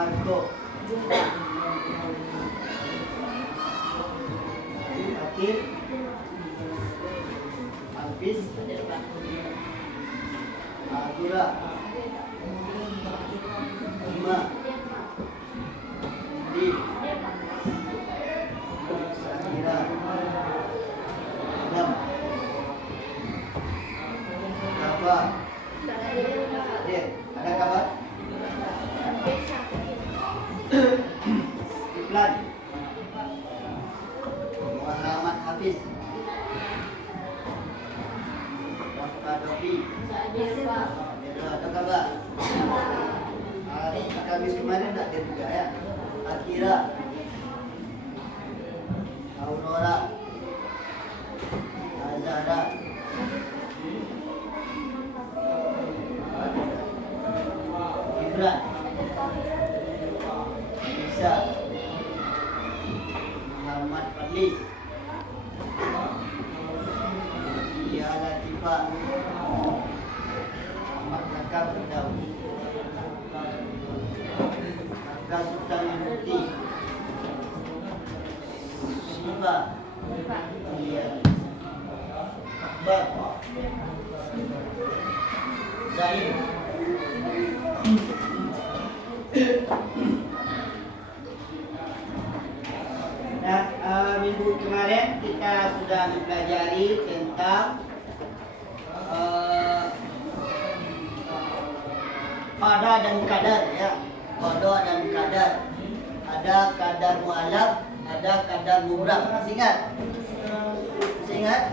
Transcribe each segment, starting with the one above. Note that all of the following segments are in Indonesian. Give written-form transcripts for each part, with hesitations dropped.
Marco. Akhir. Alvis. Azura. Lima. Di. Sakira. Enam. Kabar. Hadir. Ada kabar? Iklan. Muhammad Hafiz. Kadofi. Ada kabar? Hari Kamis kemarin tak ada juga ya. Akira. Aurora. Azara. Ibran. Bisa. Muhammad Fadli. Ia Latifah. Ahmad Nakab Daud. Harga Sultan Murti. Shiva. Ia Akbar. Zain. Minggu kemarin kita sudah mempelajari tentang qada dan qadar ya. Qada dan qadar. Ada qadar mu'allaq, ada qadar mubrab. Masih ingat? Masih ingat?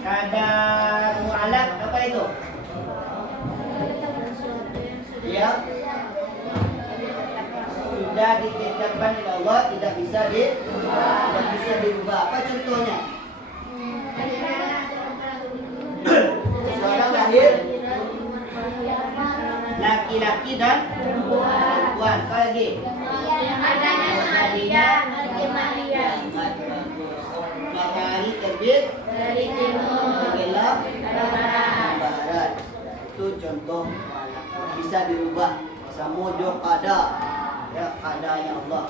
Qadar mu'allaq apa itu? Ya. Sudah ditetapkan oleh Allah, tidak bisa dirubah. Apa contohnya? Seorang lahir laki-laki dan perempuan. Apa lagi? Matahari terbit dari timur, tenggelam dari barat. Itu contoh bisa dirubah. Samujo qada. Ya, qadanya Allah.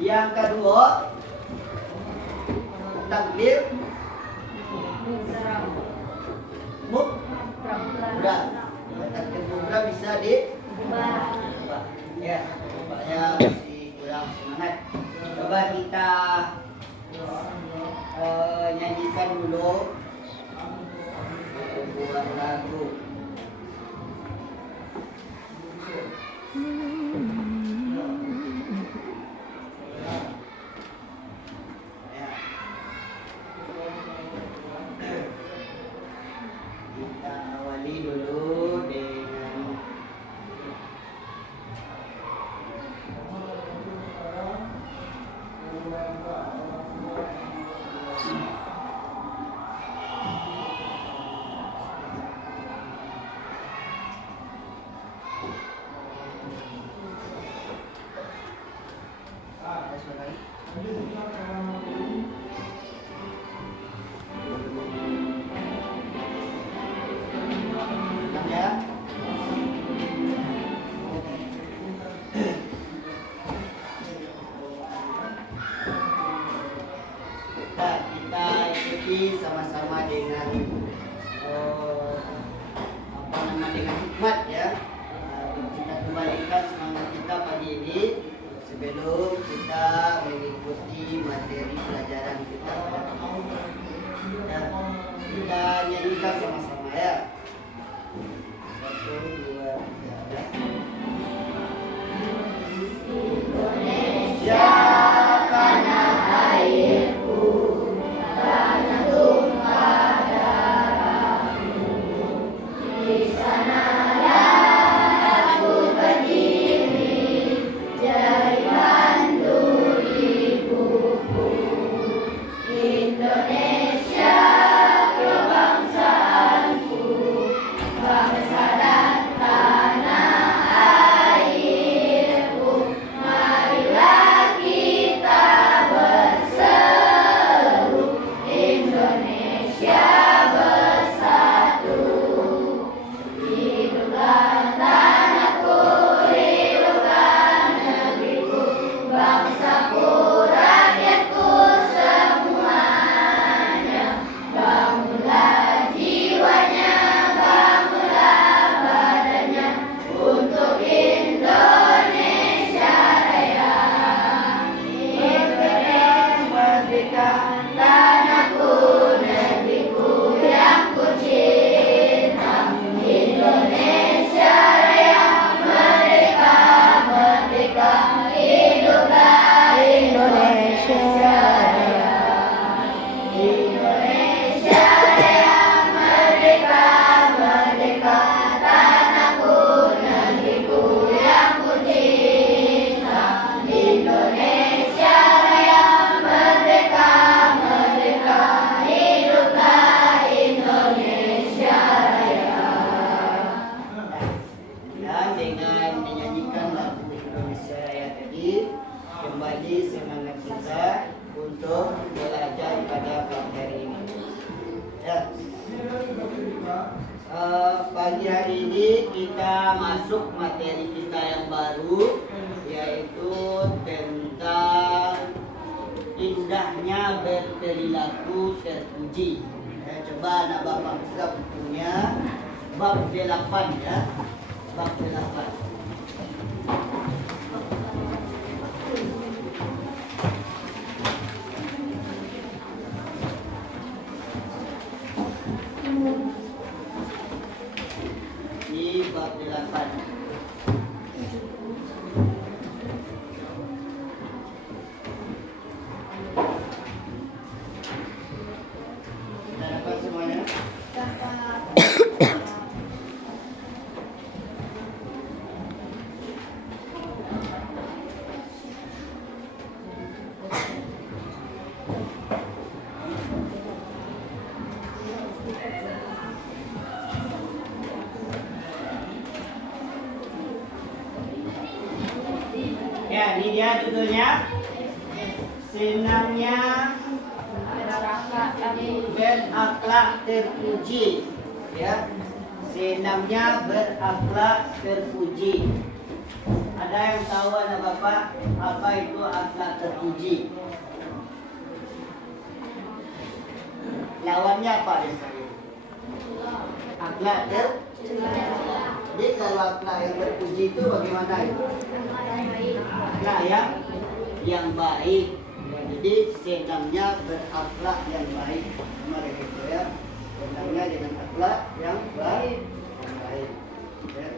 Yang kedua, takdir mubram. Takdir mubram bisa dirubah. Ya, saya masih kurang semangat. Coba kita nyanyikan dulu sebuah lagu. Kita awali dulu dengan sama-sama dengan dengan hikmat ya. Kita kembalikan semangat kita pagi ini sebelum kita mengikuti materi pelajaran kita. Ya, kita nyanyikan sama-sama ya. 1, 2, 3. Indonesia tanah airku, tanah tumpah darahku, di sanalah aku berdiri, jadi bantu ibuku. Indonesia kebangsaanku, Pagi hari ini kita masuk materi kita yang baru, yaitu tentang indahnya berperilaku terpuji. Coba anak bapak buka bukunya, bab 8 ya, bab 8. Di bab 8. Sudah dapat semuanya? Ya, ini dia judulnya. Senangnya berakhlak terpuji. Ya, senangnya berakhlak terpuji. Ada yang tahu anak bapak apa itu akhlak terpuji? Lawannya apa biasanya? Akhlak tercela. Jadi kalau akhlak yang terpuji itu bagaimana itu? Akhlak yang baik. Ya, jadi senangnya berakhlak yang baik. Kemarin itu ya. Senangnya dengan akhlak yang baik. Ya.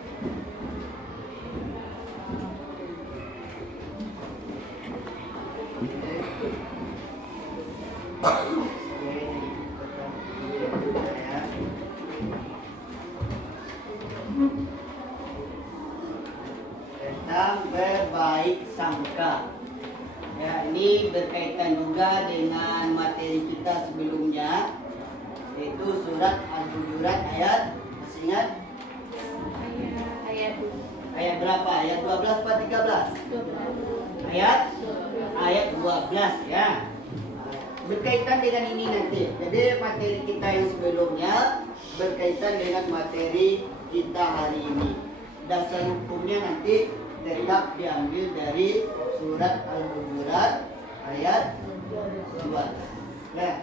Tentang berbaik sangka. Ya, ini berkaitan juga dengan materi kita sebelumnya, yaitu surat Al-Hujurat ayat, masih ingat? Ayat berapa? Ayat 12 atau 13? Ayat 12 ya. Berkaitan dengan ini nanti. Jadi materi kita yang sebelumnya berkaitan dengan materi kita hari ini. Dasar hukumnya nanti tetap diambil dari surat Al-Hujurat ayat 2. Ya.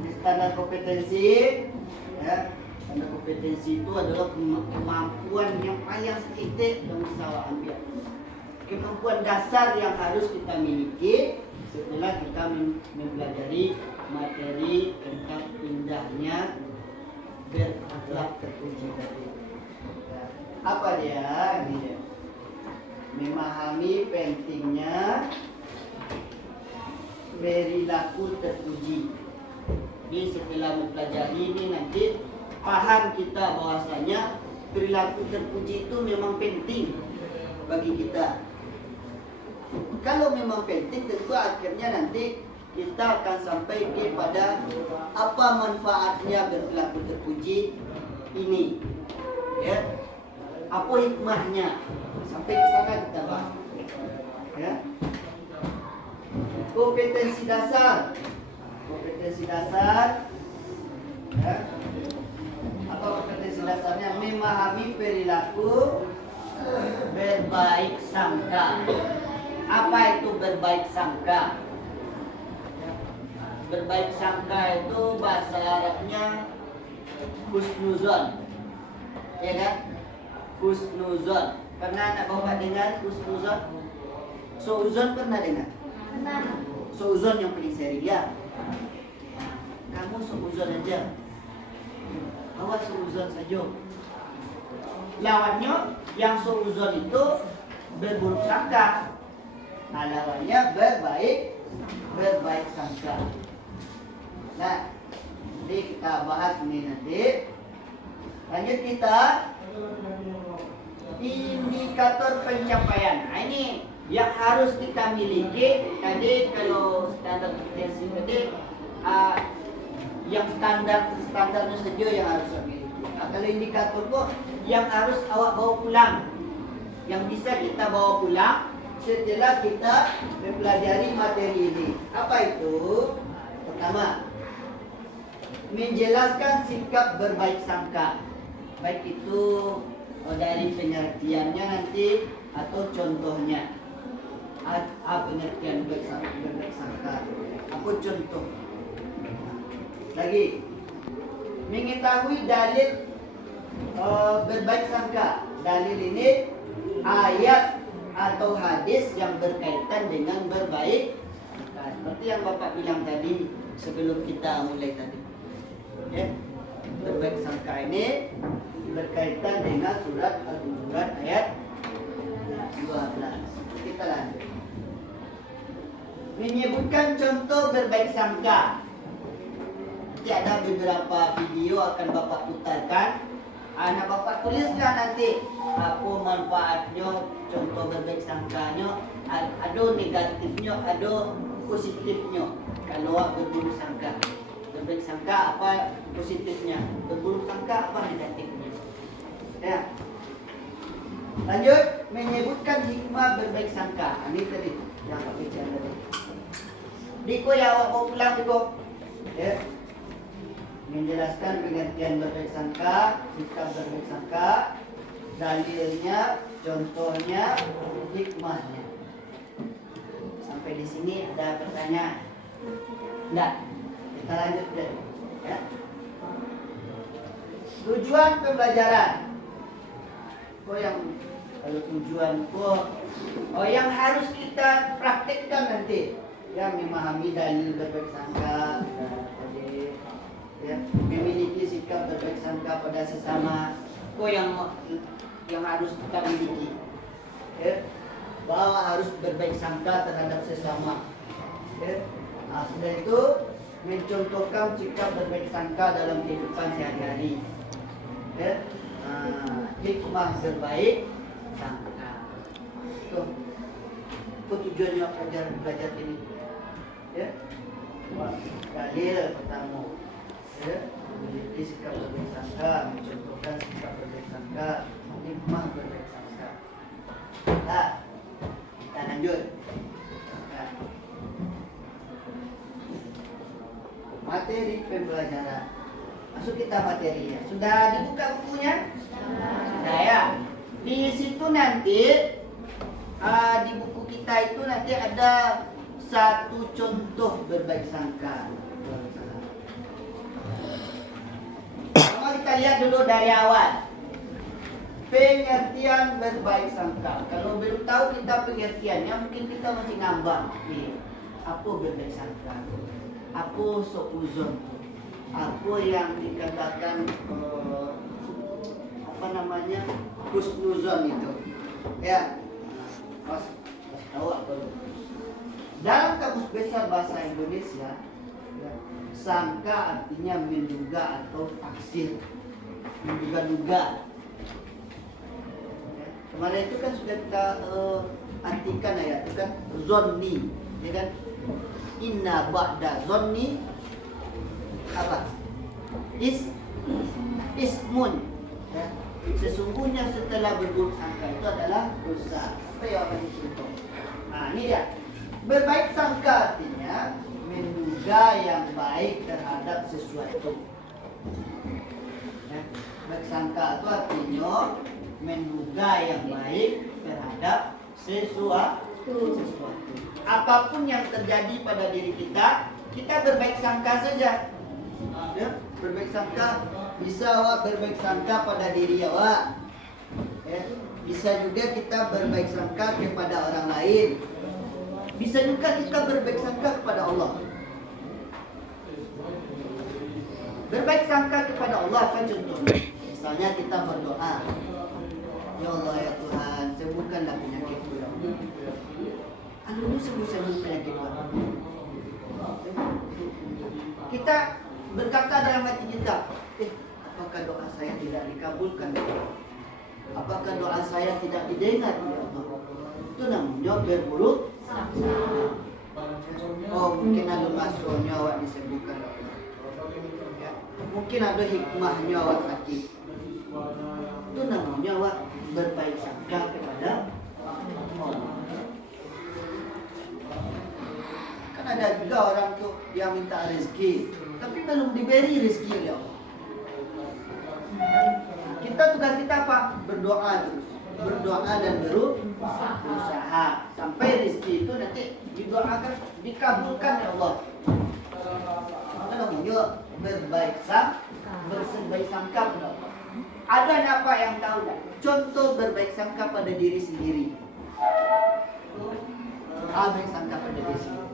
Ini standar kompetensi ya. Standar kompetensi itu adalah kemampuan yang paling sedikit yang bisa ambil. Kemampuan dasar yang harus kita miliki setelah kita mempelajari materi tentang indahnya berakhlak terpuji tadi. Apa dia? Ini dia. Memahami pentingnya perilaku terpuji. Jadi setelah mempelajari ini nanti paham kita bahwasanya perilaku terpuji itu memang penting bagi kita. Kalau memang penting, tentu akhirnya nanti kita akan sampai kepada apa manfaatnya berperilaku terpuji ini, ya. Apa hikmahnya? Sampai ke sana kita bahas. Ya. Kompetensi dasar. Kompetensi dasar. Ya. Apa kompetensi dasarnya? Memahami perilaku berbaik sangka. Apa itu berbaik sangka? Berbaik sangka itu bahasa Arabnya husnuzon, ya kan? Husnuzon. Pernah anak bapak dengar husnuzon? Suuzon pernah dengar? Suuzon yang paling sering ya. Kamu suuzon aja. Bawa suuzon saja. Lawannya yang suuzon itu berburuk sangka. Nah, lawannya berbaik sangka. Nah, jadi kita bahas ini nanti. Lanjut kita indikator pencapaian. Nah, ini yang harus kita miliki. Tadi kalau standar kompetensi tadi yang standarnya saja yang harus kita miliki. Nah, kalau indikator kok yang harus awak bawa pulang, yang bisa kita bawa pulang setelah kita mempelajari materi ini. Apa itu? Pertama, menjelaskan sikap berbaik sangka. Baik itu dari pengertiannya nanti atau contohnya. Apa pengertian berbaik sangka? Apa contoh? Lagi, mengetahui dalil berbaik sangka. Dalil ini ayat atau hadis yang berkaitan dengan berbaik sangka. Seperti yang Bapak bilang tadi sebelum kita mulai tadi. Ya, berbaik sangka ini berkaitan dengan surat Al-Hujurat ayat 12. Kita lanjut. Menyebutkan contoh berbaik sangka. Nanti ada beberapa video akan Bapak putarkan. Anak Bapak tuliskan nanti apa manfaatnya, contoh berbaik sangkanya, ada negatifnya, ada positifnya. Kalau berburuk sangka, berbaik sangka apa positifnya, berburuk sangka apa negatifnya. Ya. Lanjut, menyebutkan hikmah berbaik sangka. Ini tadi yang Pak bicara tadi. Diko ya awak mau pulang Diko. Ya. Menjelaskan pengertian berbaik sangka, sikap berbaik sangka, dalilnya, contohnya, hikmahnya. Sampai di sini ada pertanyaan? Enggak. Kita lanjut deh. Ya. Tujuan pembelajaran. Kalau tujuan yang harus kita praktekkan nanti, ya, memahami dalil berbaik sangka, ya, memiliki sikap berbaik sangka pada sesama. Yang harus kita miliki, ya, bahwa harus berbaik sangka terhadap sesama. Ya. Nah, sudah itu mencontohkan sikap berbaik sangka dalam kehidupan sehari-hari. Ya. Hikmah berbaik sangka. Tuh, apa tujuannya belajar ini? Ya, dalil pertama. Ya, memiliki sikap berbaik sangka, mencontohkan sikap berbaik sangka, hikmah berbaik sangka. Nah, kita lanjut. Nah, materi pembelajaran. Masuk kita materinya. Sudah dibuka bukunya? Sudah ya. Di situ nanti di buku kita itu nanti ada satu contoh berbaik sangka. Pertama kita lihat dulu dari awal. Pengertian berbaik sangka. Kalau belum tahu kita pengertiannya, mungkin kita masih ngambang. Nih, apa berbaik sangka? Apa suuzon? Apa yang dikatakan husnuzon itu? Ya, pas tahu apa? Dalam kamus besar bahasa Indonesia, ya, sangka artinya menduga atau taksir, menduga-duga. Ya, kemarin itu kan sudah kita artikan ya, itu kan zonni, ya kan? Inna ba'da zonni apa? Ismun. Ya. Sesungguhnya setelah berburuk sangka itu adalah dosa. Apa yang akan dicontoh? Nah, ini dia. Berbaik sangka artinya menduga yang baik terhadap sesuatu. Ya. Berbaik sangka itu artinya menduga yang baik terhadap sesuatu. Apapun yang terjadi pada diri kita, kita berbaik sangka saja. Ya, berbaik sangka, bisa awak berbaik sangka pada diri awak. Ya, bisa juga kita berbaik sangka kepada orang lain. Bisa juga kita berbaik sangka kepada Allah. Berbaik sangka kepada Allah kan contoh. Misalnya kita berdoa, ya Allah ya Tuhan, sembuhkanlah penyakitku. Aduh, sembuh penyakitku. Kita berkata dalam hati kita, apakah doa saya tidak dikabulkan? Apakah doa saya tidak didengar oleh Allah? Itu namanya berburuk sangka. Oh, mungkin ada maksudnya awak disembuhkan oleh Allah. Ya, mungkin ada hikmahnya awak sakit. Itu namanya awak berbaik sangka kepada Allah. Kan ada juga orang tuh yang minta rezeki, tapi belum diberi rezeki oleh Allah. Kita tugas kita apa? Berdoa terus, berdoa dan berusaha sampai rezeki itu nanti didoakan, dikabulkan ya Allah. Itu namanya berbaik sangka pada Allah. Ada apa yang tahu tak? Contoh berbaik sangka pada diri sendiri. Berbaik sangka pada diri sendiri.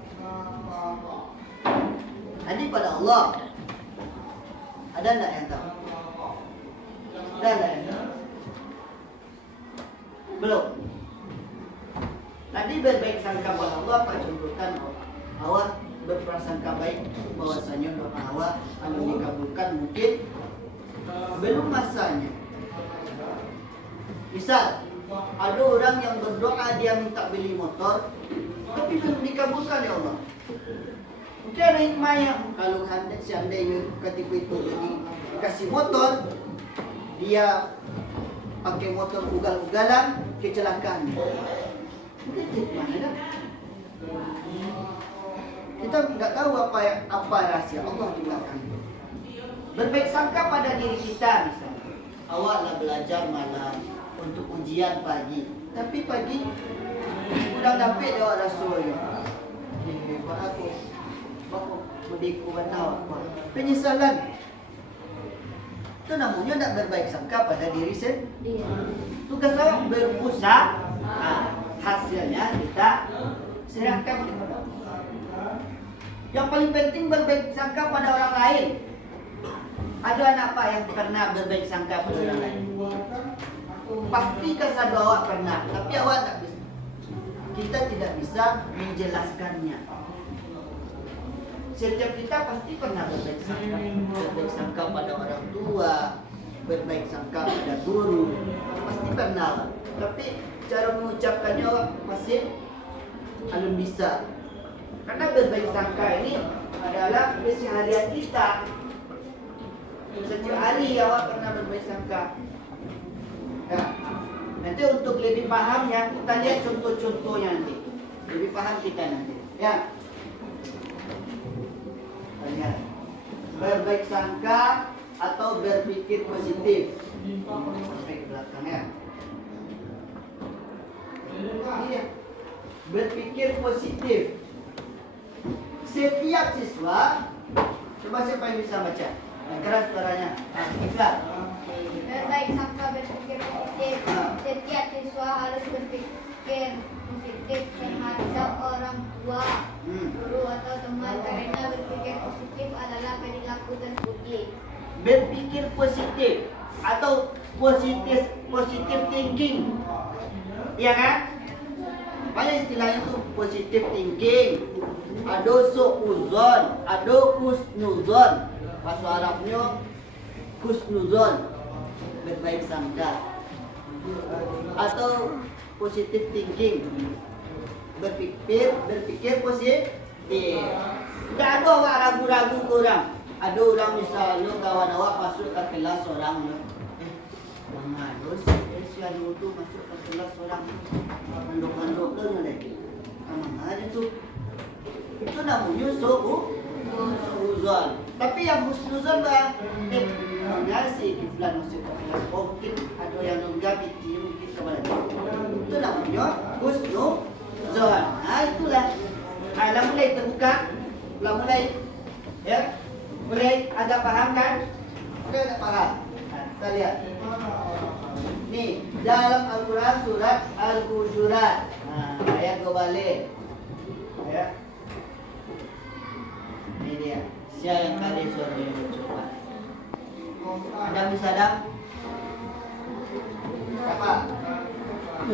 Tadi pada Allah. Ada tak yang tahu? Ada tak yang tahu? Belum. Tadi berbaik sangka pada Allah apa contohkan awak berprasangka baik bahwasanya doa awak akan dikabulkan, mungkin belum masanya. Misal ada orang yang berdoa dia minta beli motor tapi belum dikabulkan ya Allah. Mungkin ada hikmahnya. Kalau seandainya ketika itu jadi kasih motor, dia pakai motor ugal-ugalan, kecelakaan. Mungkin hikmahnya kan? Kita nggak tahu apa rahasia Allah di belakang. Berbaik sangka pada diri kita misalnya. Awaklah belajar malam untuk ujian pagi, tapi pagi udah dapat awak rasulnya. Buat aku mediku banau penyesalan. Itu namanya tak berbaik sangka pada diri sendiri. Tugas awak berusaha, hasilnya kita serahkan kepada Allah. Yang paling penting berbaik sangka pada orang lain. Ada anak apa yang pernah berbaik sangka pada orang lain? Pasti kesal awak pernah, tapi awak tak bisa. Kita tidak bisa menjelaskannya. Setiap kita pasti pernah berbaik sangka pada orang tua, berbaik sangka pada guru, pasti pernah. Tapi cara mengucapkannya awak masih belum bisa. Karena berbaik sangka ini adalah keseharian kita. Setiap hari awak pernah berbaik sangka. Ya. Nanti untuk lebih pahamnya kita lihat contoh-contohnya nanti. Lebih paham kita nanti. Ya. Lihat. Berbaik sangka atau berpikir positif. Sampai ke belakang ya. Iya. Berpikir positif. Setiap siswa, coba siapa yang bisa baca? Yang keras suaranya. Ikhlas. Berbaik sangka berpikir positif. Setiap siswa harus berpikir positif terhadap orang tua, guru atau teman, karena berpikir positif adalah perilaku terpuji. Berpikir positif atau positive thinking, ya kan? Apa istilahnya itu positive thinking? Ada suuzon, ada husnuzon. Bahasa Arabnya husnuzon, berbaik sangka. Atau positive thinking, berpikir positif. Tidak ada awak ragu-ragu ke orang. Ada orang misalnya kawan awak masuk ke kelas orangnya, mana dos si anu tu masuk ke kelas orang, mandok-mandok tu lagi. Mana ada tu? Itu namanya suuzon. Tapi yang husnuzon bah, mana si Kiflan masuk ke kelas? Oh mungkin ada yang enggak gitu, mungkin kemana? Itu namanya husnuzon. Nah itulah. Dah mulai terbuka, dah mulai, ya, mulai agak paham kan? Mulai agak paham. Nah, kita lihat. Nih dalam Al-Quran surat Al-Hujurat. Nah, ayat 2 balik. Ya. Ini dia. Siapa yang tadi suaranya coba? Ada bisa ada? Apa?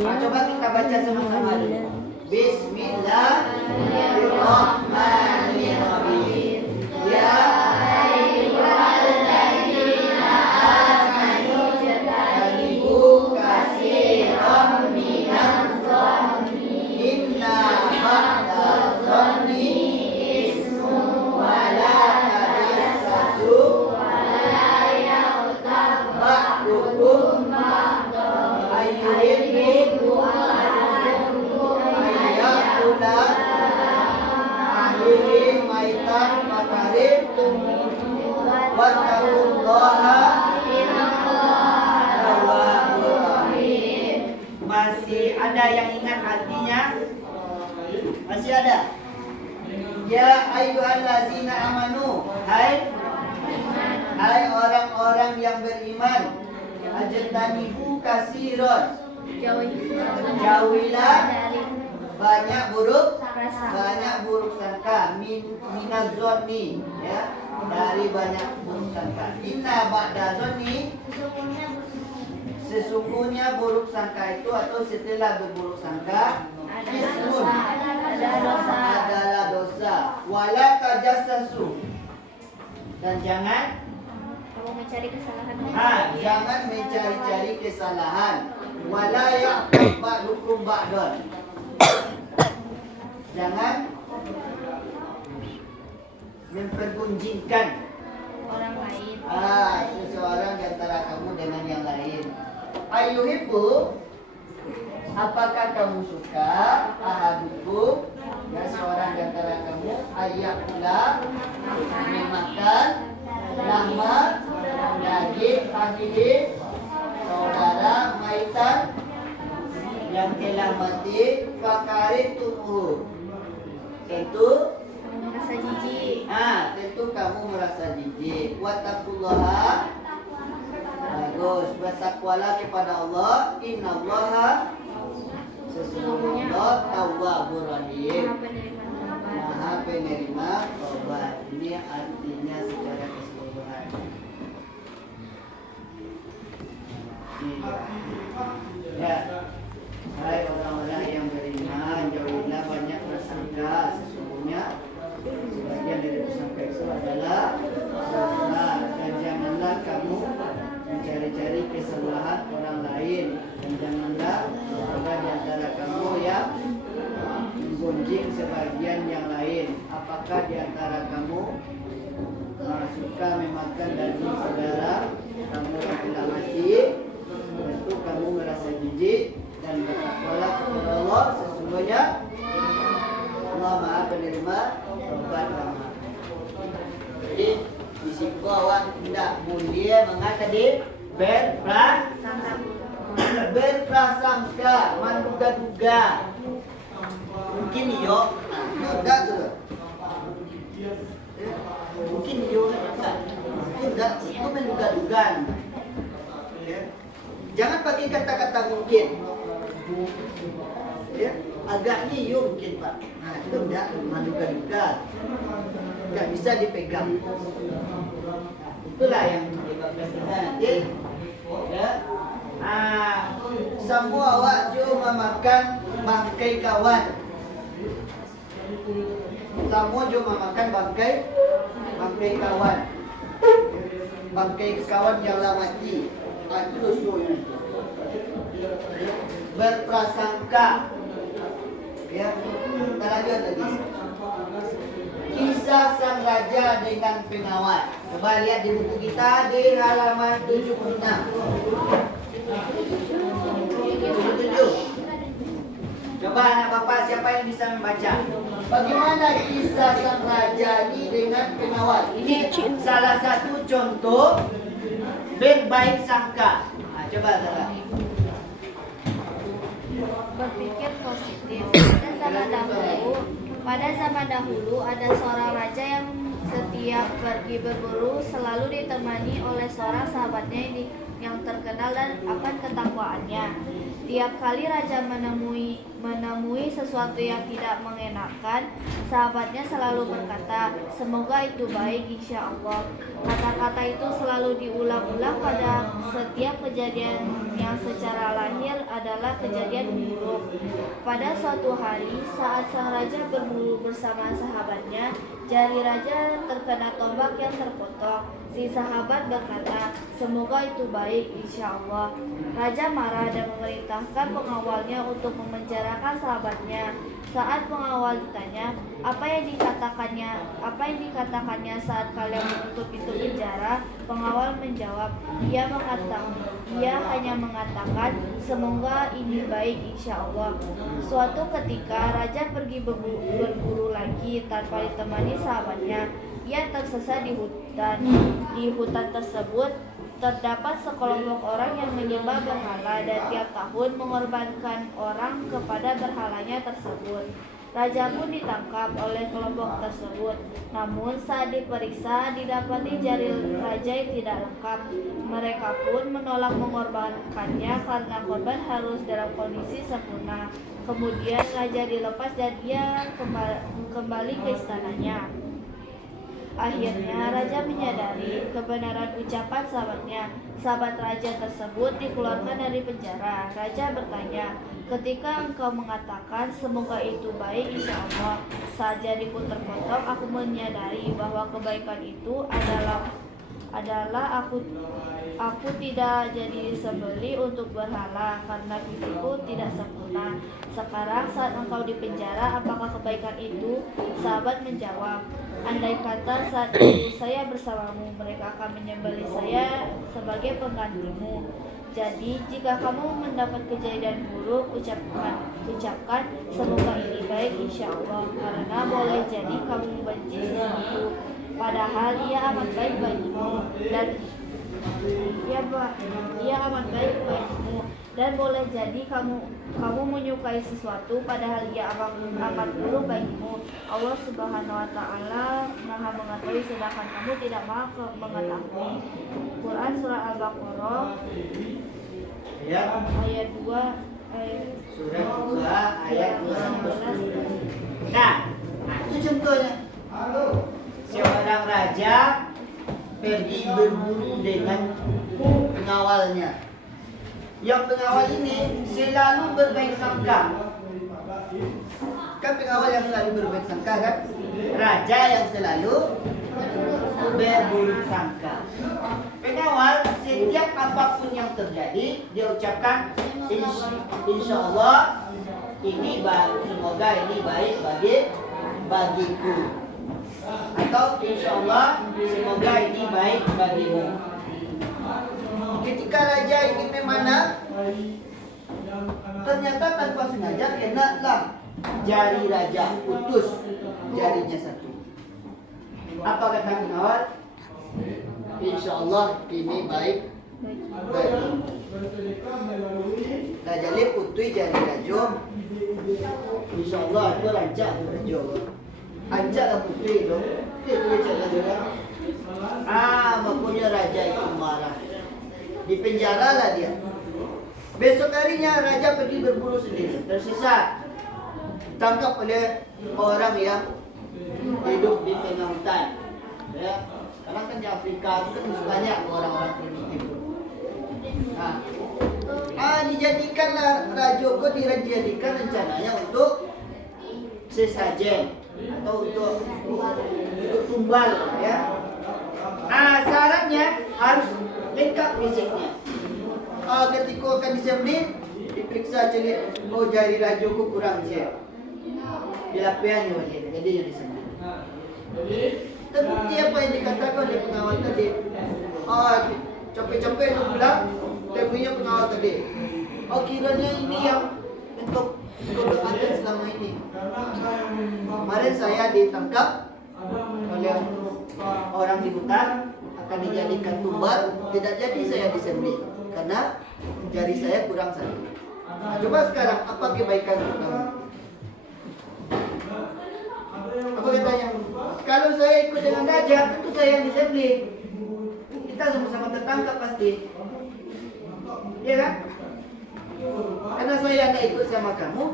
Nah, coba kita baca sama-sama dulu. Bismillahirrahmanirrahim. Ya ayyuhalladzina amanu jtanibu katsiran minadh dhanni inna ba'dadh dhanni ismun wa la tajassasu wa la yaghtab ba'dukum ba'dan ayyuhibbu ahadukum ayyakula ahli Wattaqullaha tawwabur rahim. Masih ada yang ingat artinya? Masih ada? Ya ayyuhallazina amanu, hai orang-orang yang beriman, ajtanibu kasiron, jauhilah banyak buruk sangka, minazonni, ya, dari banyak buruk sangka. Inna ba'da zonni, sesungguhnya buruk sangka itu atau setelah berburuk sangka ismun, adalah dosa. Wala tajassasu, dan jangan mencari kesalahan. Jangan mencari-cari kesalahan. Wala ya'tab ba'dukum ba'dan, jangan mempergunjingkan Orang lain. seseorang di antara kamu dengan yang lain. Ayyuhibbu, apakah kamu suka, ahadukum, ya, seorang di antara kamu, ayyakula, memakan lahma, daging, akhihi, saudara, maitan, yang telah mati, fakari tumuh, tentu Merasa jijik. tentu kamu merasa jijik. Wattaqullaha, bagus, bertakwalah kepada Allah. Innallaha, sesungguhnya Allah tawwabur rahim, Maha penerima taubat. Ini artinya secara keseluruhan. Ya, hai orang-orang yang beriman, jauhilah banyak prasangka. Sesungguhnya sebagian dari prasangka itu adalah dosa. Dan janganlah kamu mencari-cari kesalahan orang lain, dan janganlah ada di antara kamu yang menggunjing sebagian yang lain. Apakah di antara kamu suka memakan daging saudara kamu yang telah mati? Tentu kamu merasa jijik dan bertakwalah kepada Allah. Sesungguhnya Allah Maha penerima taubat. Jadi di situ awak tidak boleh mengatakan berprasangka, menduga-duga. Mungkin iyo, enggak tuh. Mungkin iyo enggak. Itu enggak, itu menduga-duga. Ya. Jangan pakai kata-kata mungkin. Ya, agaknya iyo mungkin Pak. Nah, itu enggak, menduga-duga. Enggak bisa dipegang. Itulah yang menyebabkan kita nanti, ya, semua awak cuma makan bangkai kawan. Semua cuma makan bangkai kawan. Bangkai kawan yang lama mati. Itu dosa. Berprasangka. Ya, kita lanjut lagi. Kisah sang raja dengan pengawal. Coba lihat di buku kita di halaman 76. 77. Coba anak bapak siapa yang bisa membaca? Bagaimana kisah sang raja ini dengan pengawal? Ini salah satu contoh berbaik sangka. Coba salah. Berpikir positif. Pada zaman dahulu ada seorang raja yang setiap pergi berburu selalu ditemani oleh seorang sahabatnya yang terkenal dan akan ketakwaannya. Tiap kali raja menemui sesuatu yang tidak mengenakan, sahabatnya selalu berkata, "Semoga itu baik, insya Allah." Kata-kata itu selalu diulang-ulang pada setiap kejadian yang secara lahir adalah kejadian buruk. Pada suatu hari, saat sang raja berburu bersama sahabatnya, jari raja terkena tombak yang terpotong. Si sahabat berkata, "Semoga itu baik, insya Allah." Raja marah dan memerintahkan pengawalnya untuk memenjarakan sahabatnya. Saat pengawal ditanya, apa yang dikatakannya saat kalian menutup pintu penjara? Pengawal menjawab, ia hanya mengatakan, "Semoga ini baik, insya Allah." Suatu ketika raja pergi berburu lagi tanpa ditemani sahabatnya. Ia tersesat di hutan. Di hutan tersebut terdapat sekelompok orang yang menyembah berhala dan tiap tahun mengorbankan orang kepada berhalanya tersebut. Raja pun ditangkap oleh kelompok tersebut. Namun saat diperiksa didapati jari raja yang tidak lengkap. Mereka pun menolak mengorbankannya karena korban harus dalam kondisi sempurna. Kemudian raja dilepas dan ia kembali ke istananya. Akhirnya raja menyadari kebenaran ucapan sahabatnya. Sahabat raja tersebut dikeluarkan dari penjara. Raja bertanya, ketika engkau mengatakan semoga itu baik insya Allah, saat jariku terpotong aku menyadari bahwa kebaikan itu adalah aku tidak jadi sembeli untuk berhala karena fisikku tidak sempurna. Sekarang saat engkau di penjara, apakah kebaikan itu? Sahabat menjawab, andai kata saat itu saya bersamamu, mereka akan menyembelih saya sebagai penggantimu. Jadi jika kamu mendapat kejadian buruk, ucapkan semoga ini baik insya Allah, karena boleh jadi kamu membenci sesuatu padahal ia amat baik bagimu, dan ia amat baik bagimu, dan boleh jadi kamu menyukai sesuatu padahal ia amat buruk bagimu. Allah Subhanahu wa taala Maha mengetahui sedangkan kamu tidak maha mengetahui. Quran surah Al-Baqarah ayat 2 surah ayat 2. Nah, itu contohnya. Seorang raja pergi berburu dengan pengawalnya. Yang pengawal ini selalu berbaik sangka. Kan pengawal yang selalu berbaik sangka kan? Raja yang selalu berburuk sangka. Pengawal setiap apapun yang terjadi dia ucapkan insya Allah ini semoga ini baik bagiku, atau insya Allah semoga ini baik bagimu. Ketika raja ingin memanah, ternyata tanpa sengaja kenalah jari raja, putus jarinya satu. Apa kata pengawal? Insya Allah ini baik bagimu. Raja le putui jari raja. Insya Allah itu raja raja. Ajak lah putui itu. Dia boleh cakap dia. Makanya raja itu marah. Di penjara lah dia. Besok harinya raja pergi berburu sendiri, tersesat, tangkap oleh orang yang hidup di tengah hutan. Ya, karena kan di Afrika itu kan banyak orang-orang primitif. Dijadikanlah raja kok dijadikan rencananya untuk sesajen atau untuk tumbal, ya. Syaratnya harus lengkap fisiknya. Ketika akan disembelih, diperiksa jari rajaku kurang je. Dilapiannya begitu, jadi yang disembelih. Terbukti apa yang dikatakan oleh pengawal tadi. Capek-capek nak pulang, dia punya pengawal tadi. Kiranya ini yang untuk kedekatan selama ini. Kemarin saya ditangkap oleh orang di hutan, akan dijadikan tumbal, tidak jadi saya disembelih karena jari saya kurang satu. Coba sekarang apa kebaikan kamu? Apa katanya? Kalau saya ikut dengan raja, tentu saya yang disembelih. Kita sama-sama tertangkap pasti. Iya kan? Karena saya tidak ikut sama kamu,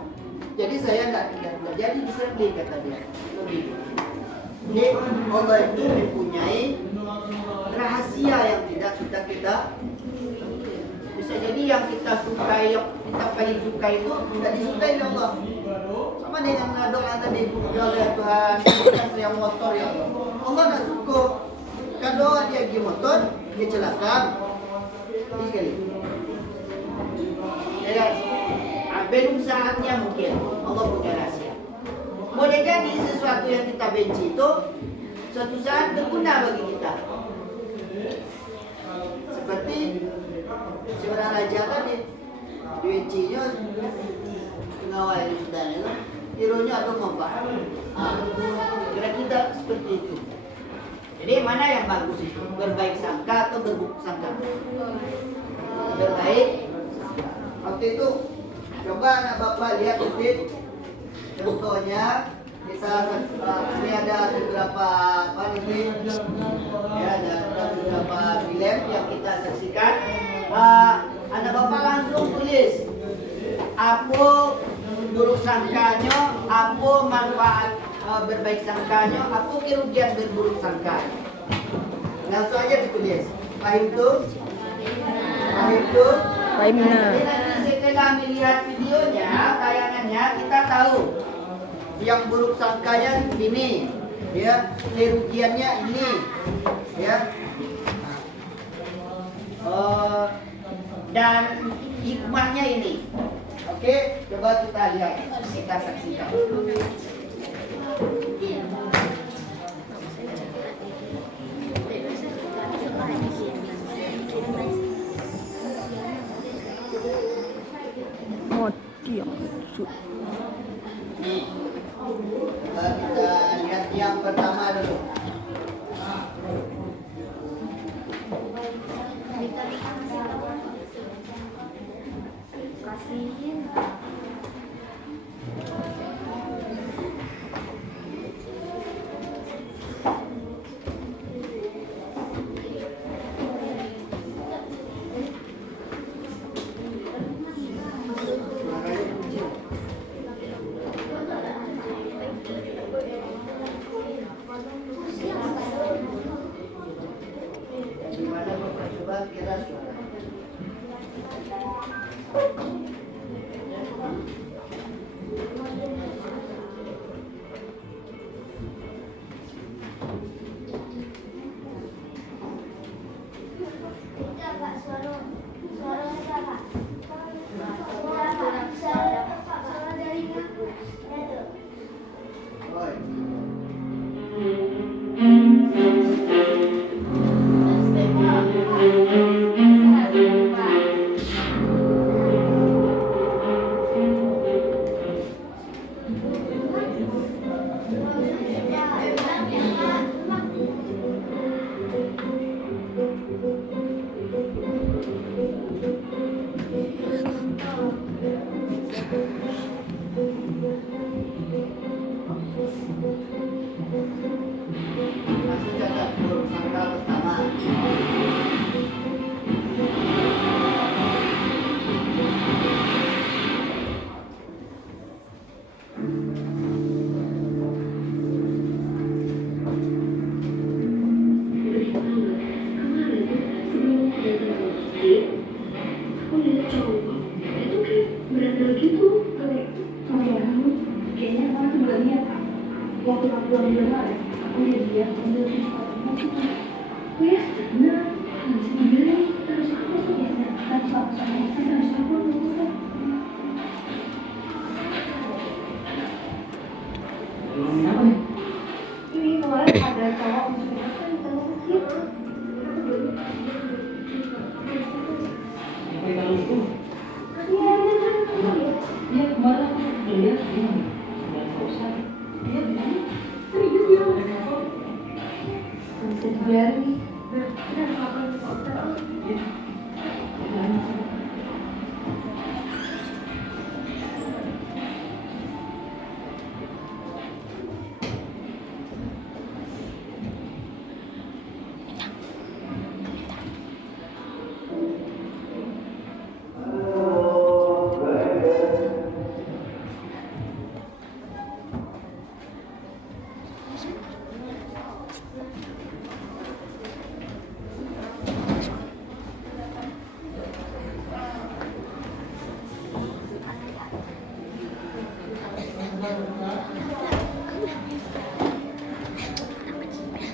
jadi saya tidak jadi disembelih, kata dia. Jadi Allah itu mempunyai rahasia yang tidak kita bisa jadi yang kita sukai, yang kita paling suka itu tidak disukai oleh Allah. Sama dengan doa tadi, ya Tuhan, berikan saya motor ya Allah. Allah tidak suka. Kalau dia pergi motor, dia celaka. Ini sekali. Ya kan? Belum saatnya mungkin Allah punya rahasia. Boleh jadi sesuatu yang kita benci itu suatu saat berguna bagi kita. Seperti seorang raja tadi, bencinya pengawal di sudan itu, hero-nya ada manfaat. Kira kita seperti itu. Jadi mana yang bagus itu? Berbaik sangka atau berburuk sangka? Berbaik. Waktu itu coba anak bapak lihat mungkin contohnya kita ini ada beberapa apa ini ya, ada beberapa film yang kita saksikan. Anak bapak langsung tulis apa buruk sangkanya, apa manfaat berbaik sangkanya, apa kerugian berburuk sangka. Langsung aja ditulis. Paham tuh? Paham tuh? Paham. Jadi nanti setelah melihat videonya, tayangannya, kita tahu yang buruk sangkanya ini, ya, kerugiannya ini, ya. Dan hikmahnya ini. Oke, coba kita lihat, kita saksikan. Nih, kita lihat yang pertama dulu. Kasihin. Gimana Bapak coba kira suara? Oi. Masih cacat buruk sangka pertama. Waktu aku pulang kemarin, aku lihat dia ambil sepatu. Oh ya, benar. Harus dibeli. Terus aku tuh ya, kan suatu sama istri harus aku dulu. Ini kemarin ada cowok maksudnya kan tahu gitu. Iya, dia kemarin aku lihat dia kosan. Dia bilang, serius dia bisa dibiarin.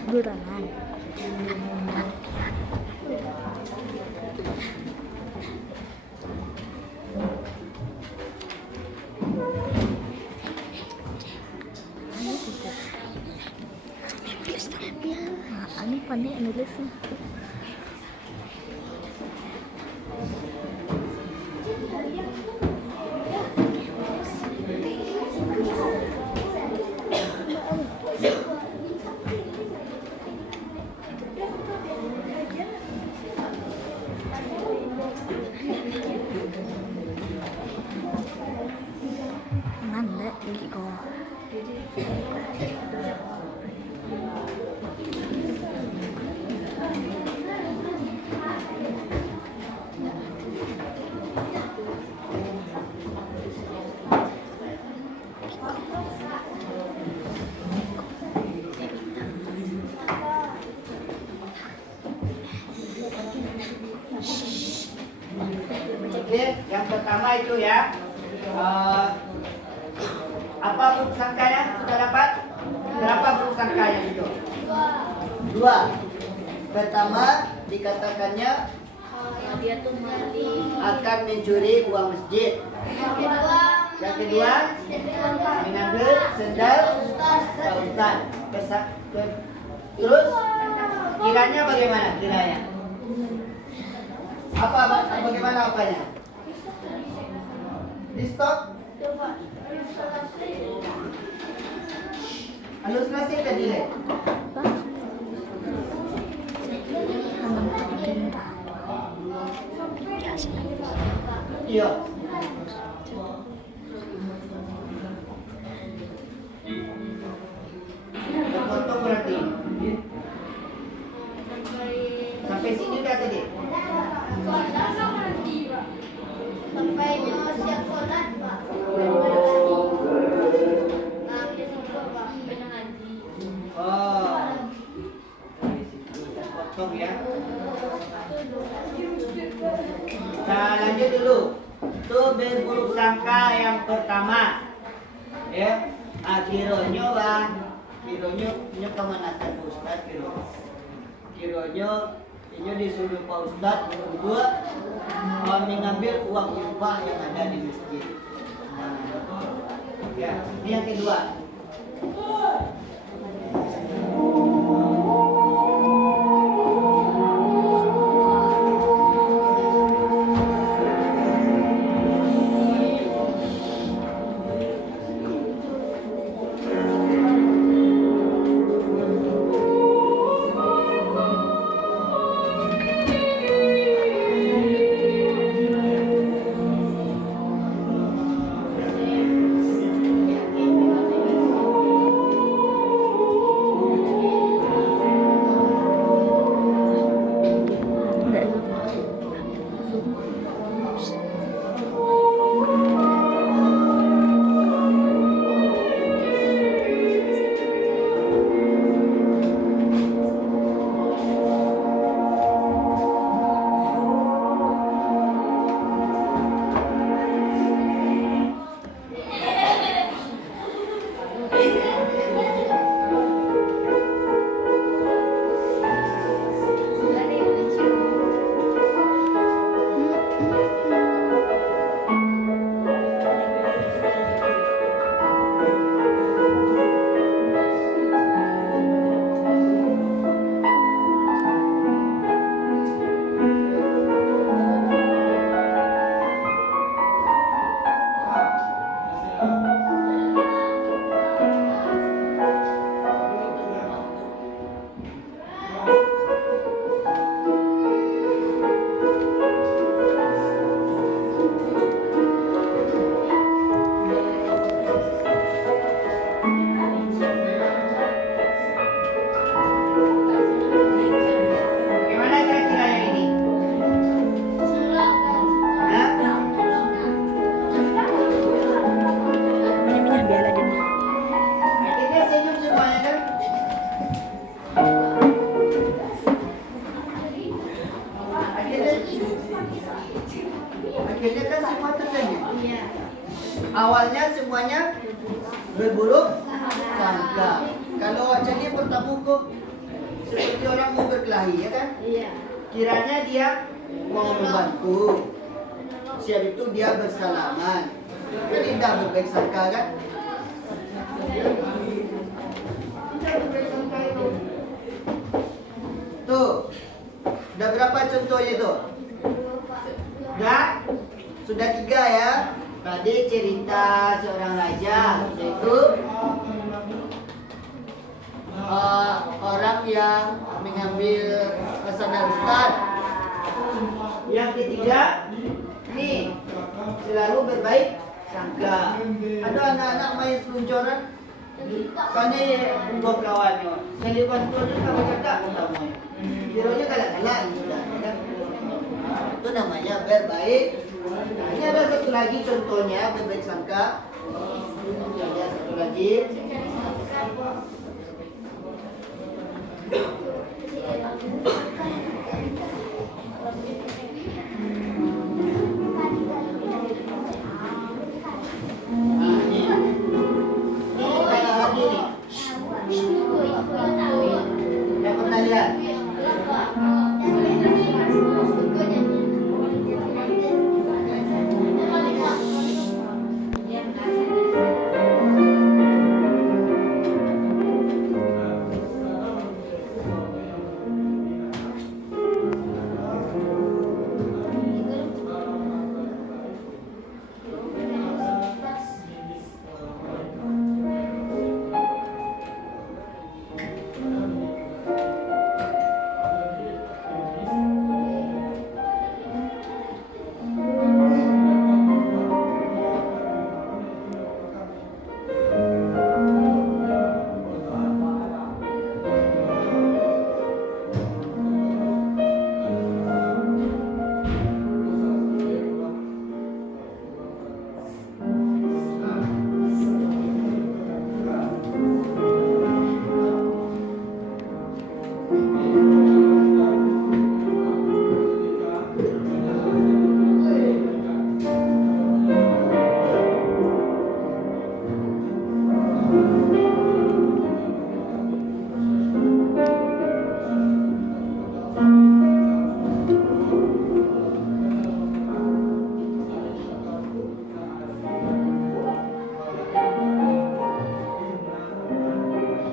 Burangan. Ini pandai nulisnya. mengambil yang pertama itu ya. Apa buruk sangkanya sudah dapat? Berapa buruk sangkanya itu? Dua. Pertama dikatakannya Dia tuh maling. akan mencuri uang masjid. Yang kedua mengambil sendal Ustaz. Terus kiranya bagaimana kiranya? Bagaimana apanya? Di stop? Halusinasi kan dile? Iya. Terpotong berarti. Sampai sini udah tadi. Sampai siap sholat, Pak. Oh. Potong ya. Nah, lanjut dulu. Itu berburuk sangka yang pertama. Ya. Akhirnya bang. Kironya kemana Pak Ustaz kiro? Kironya ini disuruh Pak Ustaz untuk mengambil uang infak yang ada di masjid. Ya, ini yang kedua. Akhirnya kan semua tersenyum. Iya. Awalnya semuanya berburuk sangka. Kalau jadi pertama kok seperti orang mau berkelahi, ya kan? Iya. Kiranya dia mau membantu. Siap itu dia bersalaman. Jadi tidak berbaik sangka kan? Tidak berbaik sangka itu. Tuh, udah berapa contohnya tuh? Sudah 3 ya. Tadi cerita seorang raja, yaitu orang yang mengambil sandal Ustaz. Yang ketiga, nih selalu berbaik sangka. Ada anak-anak main seluncuran, kane buat kawannya. Seliwan tuanya kamu cakap utamanya. Bironya galak-galak sudah. Itu namanya berbaik. Nah, ini ada satu lagi contohnya berbaik sangka. Ada satu lagi.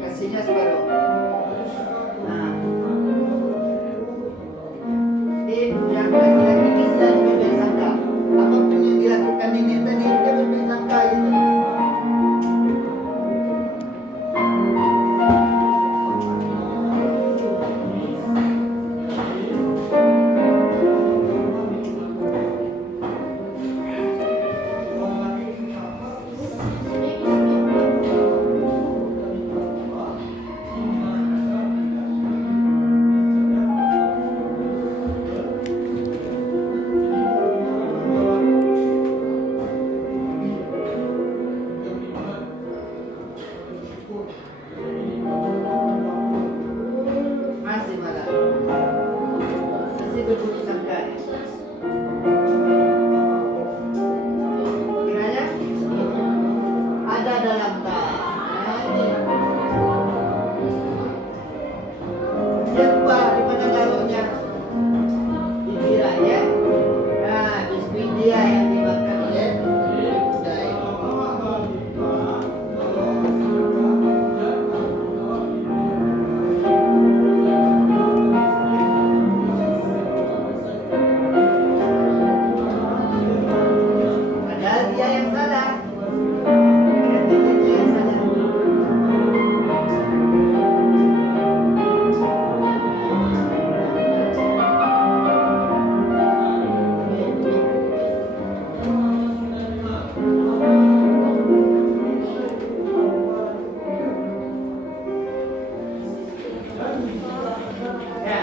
Kasihnya separuh. Nah, yang laki-laki ini selalu berbaik sangka. Apapun yang dilakukan nenek tadi, dia berbaik sangka itu. Masih malah. Masih berburuk sangka. Kiranya ada dalam tas. Nah, ini. Dia lupa di mana taruhnya. Dikiranya, nah biskuit dia yang dimakan oleh budaya. Padahal dia yang salah. Katanya dia yang salah. Ya,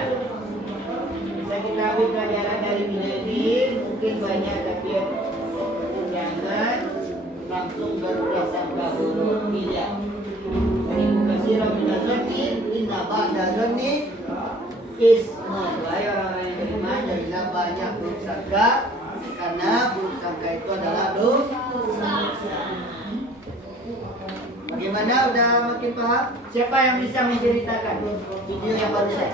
bisa kita ambil pelajaran dari video ini, mungkin banyak tapi jangan langsung berprasangka buruk. Tidak. Ibu kasih Rabbina Zani, Inna Ba'da Zani, Ismun. Wahai orang-orang yang beriman, jadilah banyak bersangka, karena bersangka itu adalah dosa. Bagaimana? Udah makin paham? Siapa yang bisa menceritakan video yang barusan?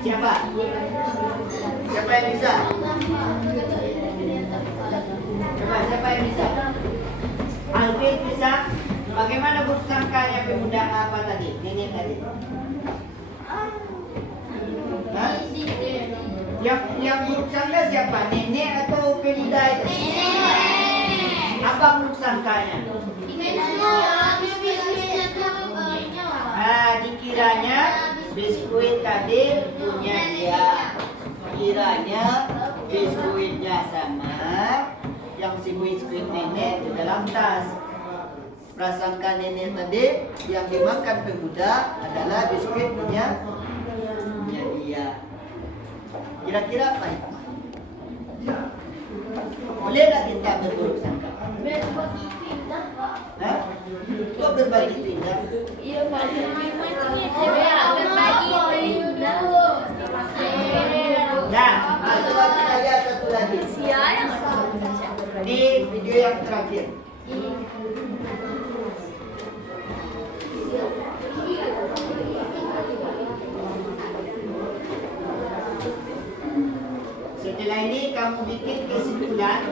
Siapa? Siapa yang bisa? Siapa yang bisa? Alvin bisa? Bagaimana buruk sangkanya pemuda apa tadi? Nenek tadi? Hah? Yang buruk sangka siapa? Nenek atau pemuda itu? Apa buruk sangkanya? Dikiranya biskuit tadi punya dia. Kiranya biskuitnya sama, yang si biskuit nenek di dalam tas. Prasangka nenek tadi yang dimakan pemuda adalah biskuit punya dia. Kira-kira apa itu? Boleh nggak kita berburuk sangka? Hah? Kok berbagi pindah? Iya, Pak. Nah, coba kita lihat satu lagi. Di video yang terakhir. kamu bikin kesimpulan.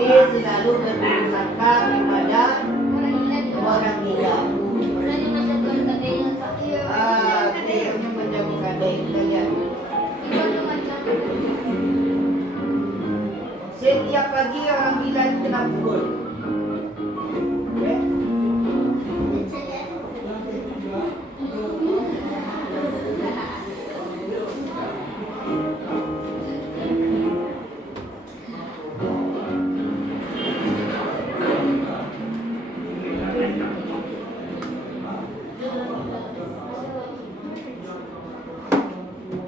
Ini selalu berprasangka kepada orang gila. Akhirnya menjauhkan dari kalian. Setiap pagi orang gila itu kena pukul. Oke?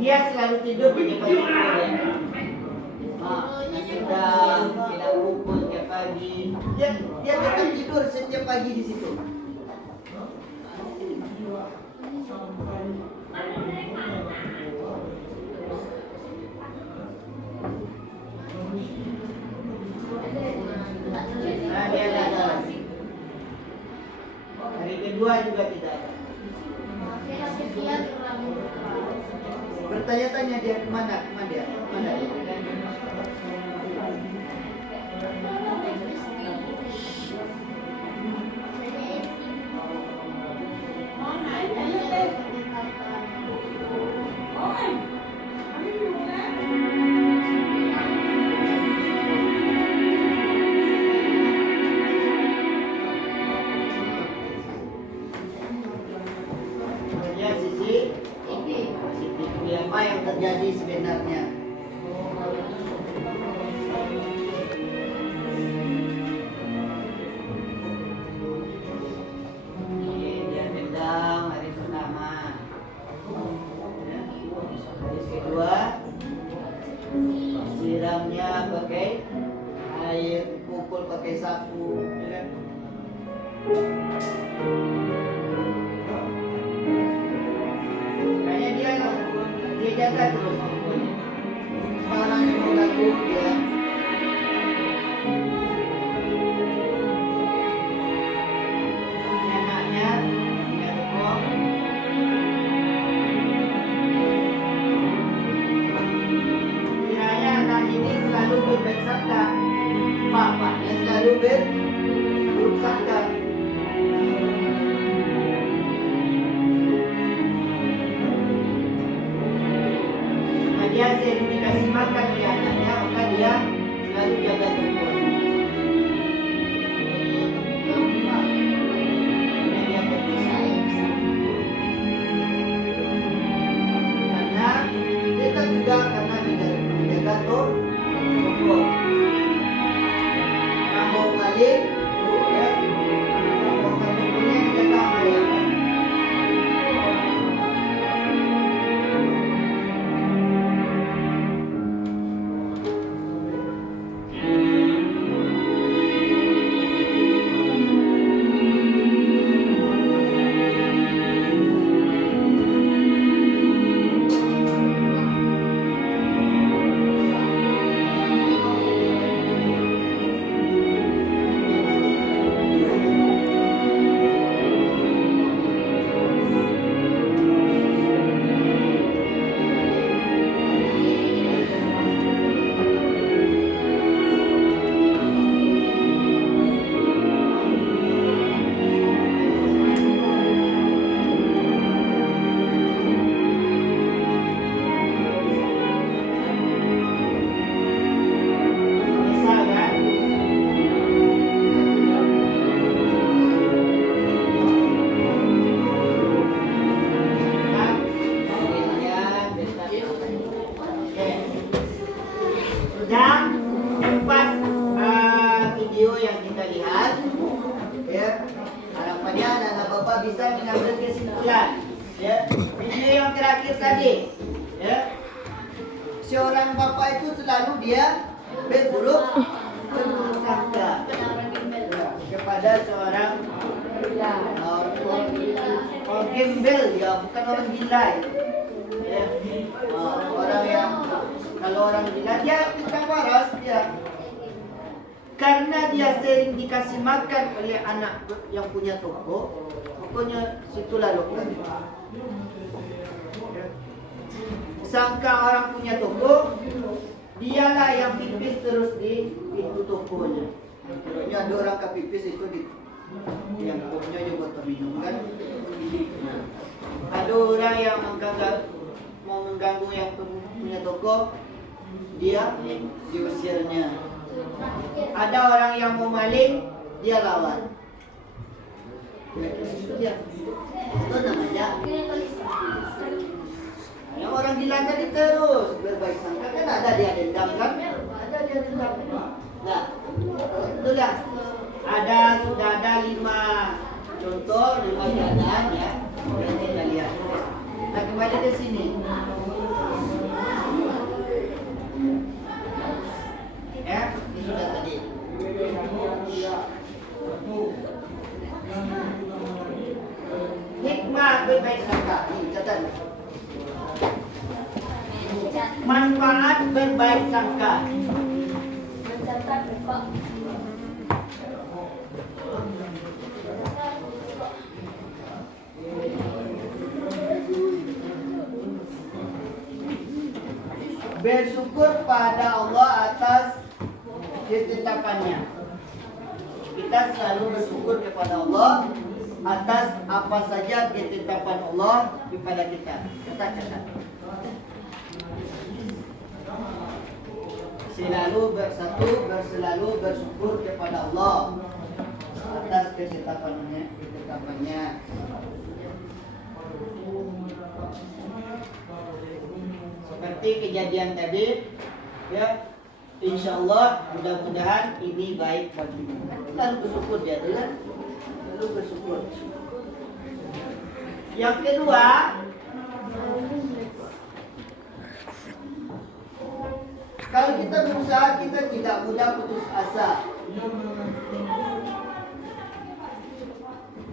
Dia selalu tidur di depan pintu. Kita pukul tiap pagi. Dia tetap tidur setiap pagi di situ. Nah, dia ada. Hari kedua juga tidak ada. Bertanya-tanya dia kemana dia. Apa yang terjadi sebenarnya? Dia dendam hari pertama. Hari kedua siramnya pakai air, pukul pakai sapu. Dia jaga terus barang yang mau ganggu dia. Anaknya dia tekuk. Kiranya anak ini selalu berbersangka, bapaknya selalu bersangka. Dia sering dikasih makan oleh anaknya, maka dia selalu jaga toko. Dia berpisah. Karena kita juga karena menjaga toko. Kamu balik, ya, kamu punya jaga balik. bisa mengambil kesimpulan. Ya, video yang terakhir tadi, ya, seorang bapak itu selalu dia berburuk sangka kepada seorang orang gembel, ya, bukan orang gila. Ya. Orang yang kalau orang gila dia tidak waras dia. Karena dia sering dikasih makan oleh anak yang punya toko, pokoknya situ lalu. Sangka orang punya toko, dialah yang pipis terus di pintu tokonya. Kalau ada orang kepipis itu di yang punya juga botol minum kan. Nah, ada orang yang mau mengganggu yang punya toko, dia diusirnya. Ada orang yang mau maling, dia lawan. Itu namanya. Yang orang gila tadi terus berbaik sangka, kan ada dia dendam kan? Ada dia dendam. Nah, itulah. Sudah ada 5 contoh, 5 keadaan ya. Yang kita lihat. Nah, kembali ke sini. Ya, ini sudah tadi. Hikmah berbaik sangka. Ini catat. Manfaat berbaik sangka. Bersyukur pada Allah atas ketetapannya. Kita selalu bersyukur kepada Allah atas apa saja ketetapan Allah kepada kita. Catat. Selalu bersyukur kepada Allah atas ketetapannya. Seperti kejadian tadi, ya, insya Allah mudah-mudahan ini baik bagimu. Lalu bersyukur dia, kan? Lalu bersyukur. Yang kedua, kalau kita berusaha, kita tidak mudah putus asa.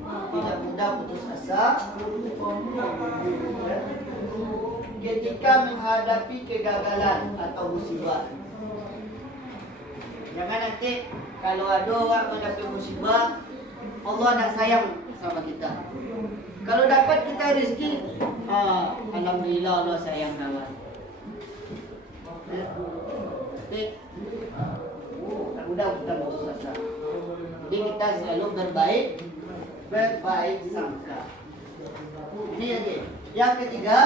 Tidak mudah putus asa ketika menghadapi kegagalan atau musibah. Jangan nanti kalau ada orang menghadapi musibah, Allah nak sayang sama kita. Kalau dapat kita rezeki, alhamdulillah Allah sayang kawan. Mudah kita putus asa. Jadi kita selalu berbaik sangka. Ini lagi. Yang ketiga,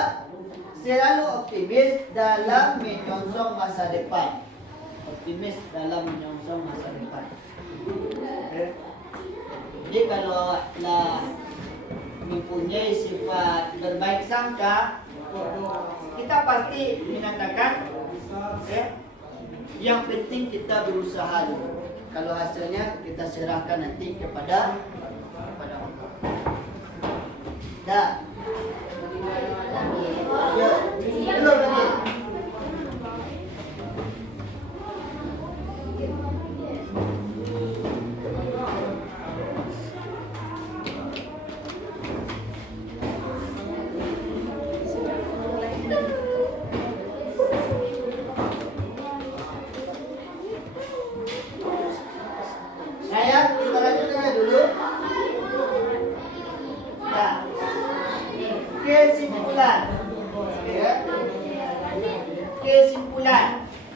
selalu optimis dalam menyongsong masa depan. Optimis dalam menyongsong masa depan. Jadi kalau lah mempunyai sifat berbaik sangka, kita pasti mengatakan, yang penting kita berusaha dulu. Kalau hasilnya kita serahkan nanti kepada Allah. Dah. Ya, belum lagi. Kita lanjut aja dulu. Nah, kesimpulan. Kesimpulan.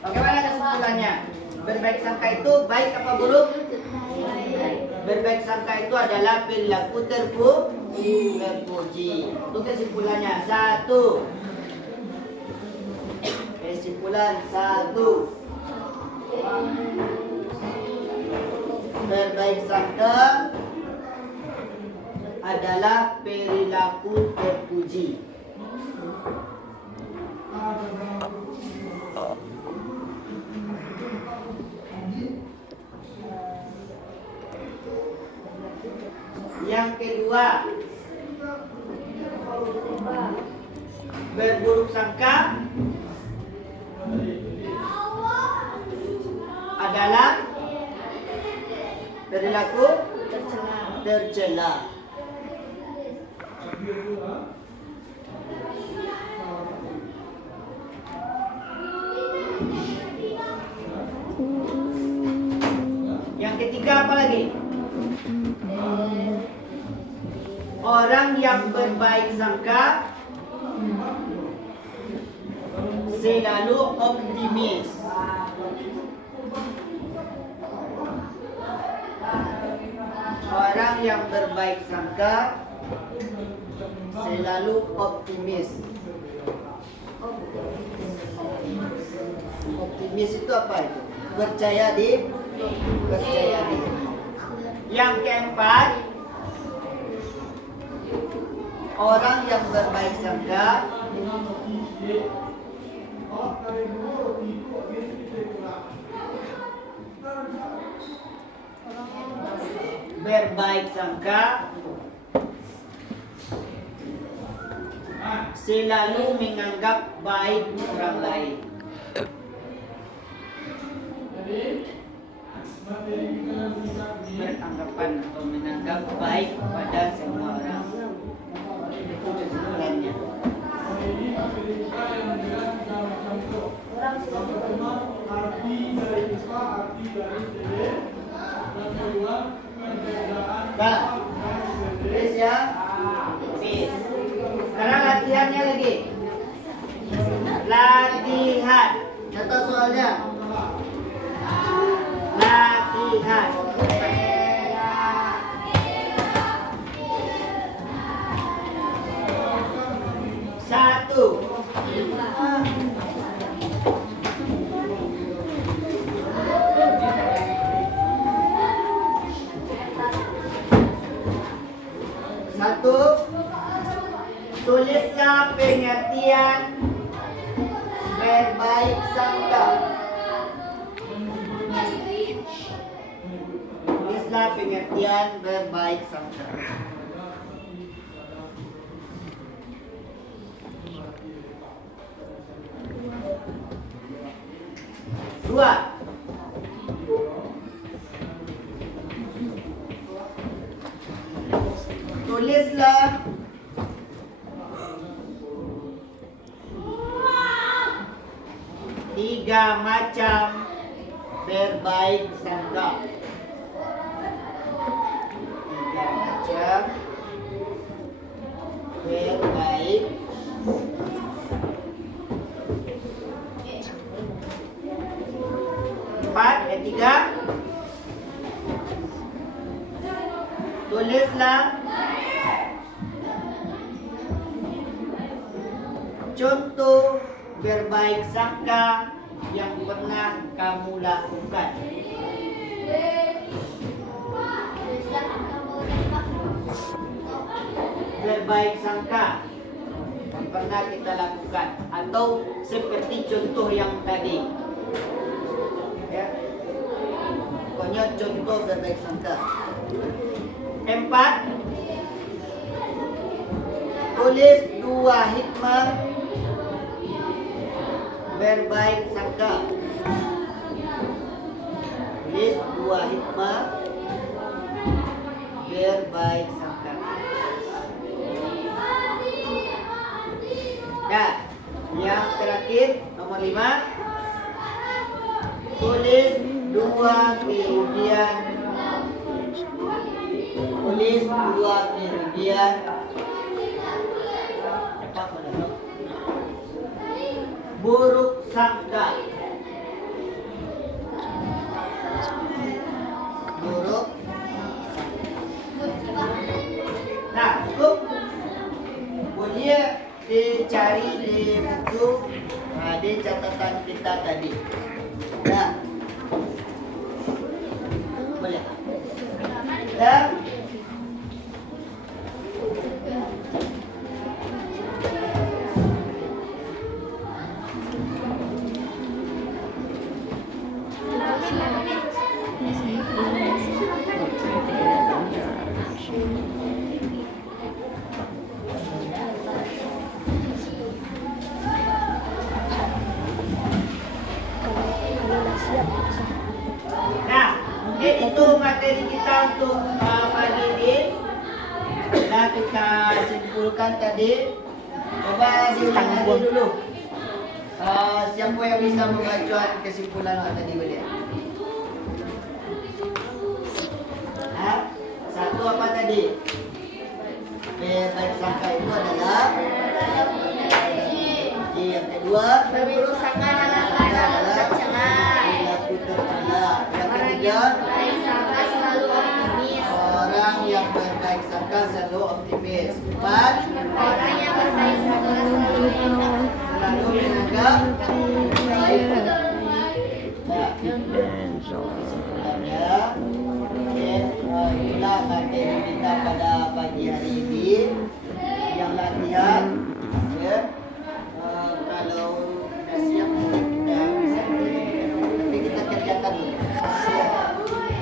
Bagaimana kesimpulannya? Berbaik sangka itu baik apa buruk? Berbaik sangka itu adalah perilaku terpuji. Itu kesimpulannya. 1. Kesimpulan 1. Berbaik sangka adalah perilaku terpuji. Yang kedua, berburuk sangka adalah perilaku tercela. Yang ketiga apa lagi? Orang yang berbaik sangka selalu optimis. Orang yang berbaik sangka selalu optimis. Optimis itu apa itu? Percaya diri. Yang keempat, orang yang berbaik sangka selalu menganggap baik orang lain. Beranggapan atau menganggap baik pada semua orang. Itu kesimpulannya. Nah, please ya, please. Sekarang latihannya lagi. Latihan. Catat soalnya. Latihan. Satu. Satu. Tulislah pengertian berbaik sangka. Tulislah pengertian berbaik sangka. Dua. Tulislah tiga macam berbaik sangka. Tiga macam berbaik tiga. Tulislah contoh berbaik sangka yang pernah kamu lakukan. Berbaik sangka yang pernah kita lakukan atau seperti contoh yang tadi. Ya. Pokoknya contoh berbaik sangka. 4. Tulis 2 hikmah berbaik sangka. Tulis 2 hikmah berbaik sangka. Nah, yang terakhir nomor 5. Tulis 2 kerugian. Tulis 2 kerugian. Buruk sangka. Buruk. Nah, cukup. Boleh dicari di buku, di catatan kita tadi. Nah, boleh. Dan materi kita untuk pagi ini sudah kita simpulkan tadi. Coba diulang lagi dulu. Siapa yang bisa membaca kesimpulan tadi boleh? Satu apa tadi? Baik sangka itu adalah yang kedua Berburuk sangka adalah tercela. perilaku tercela. Yang Orang ketiga yang baik sangka selalu optimis. orang yang berbaik sangka selalu optimis. Empat, Orang yang berbaik sangka selalu optimis. selalu menganggap baik. Nah, kesimpulannya, itulah materi kita pada pagi hari ini. Yang latihan, ya, kalau sudah siap kita bisa tapi kita kerjakan dulu.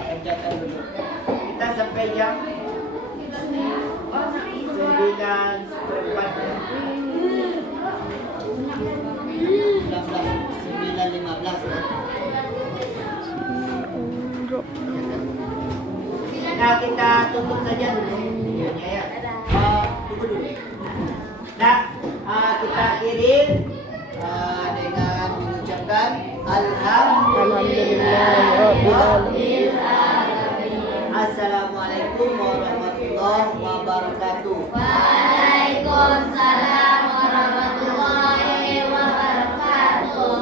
Kerjakan dulu. Kita sampai jam 9.15. Nah, kita tutup saja dulu videonya ya. Tunggu dulu. Nah, kita akhiri dengan mengucapkan Alhamdulillah. Assalamualaikum